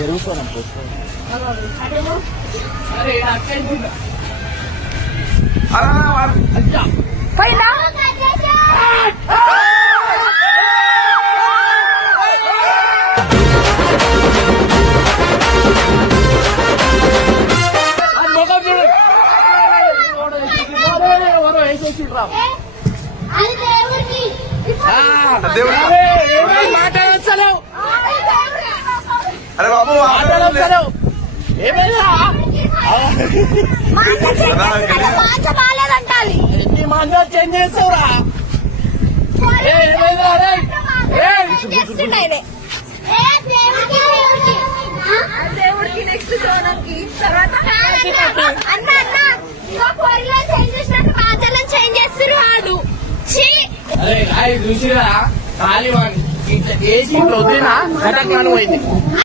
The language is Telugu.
జరుగుతాను పోయిందా మాట్లాడలేవు. అరే బాబు మాట్లాడలేవు. ఏమైనా ఎన్ని మాటలు చేంజ్ చేస్తావురా? ఏమైందా? దేవుడికి నెక్స్ట్ సోనంకి తర్వాత చేంజ్ చేస్తారు వాడు. అరే చూసిరా ఖాళీ వాడిని ఇట్లా చేసి ఇట్లా వదిలినా ఘటన పోయింది.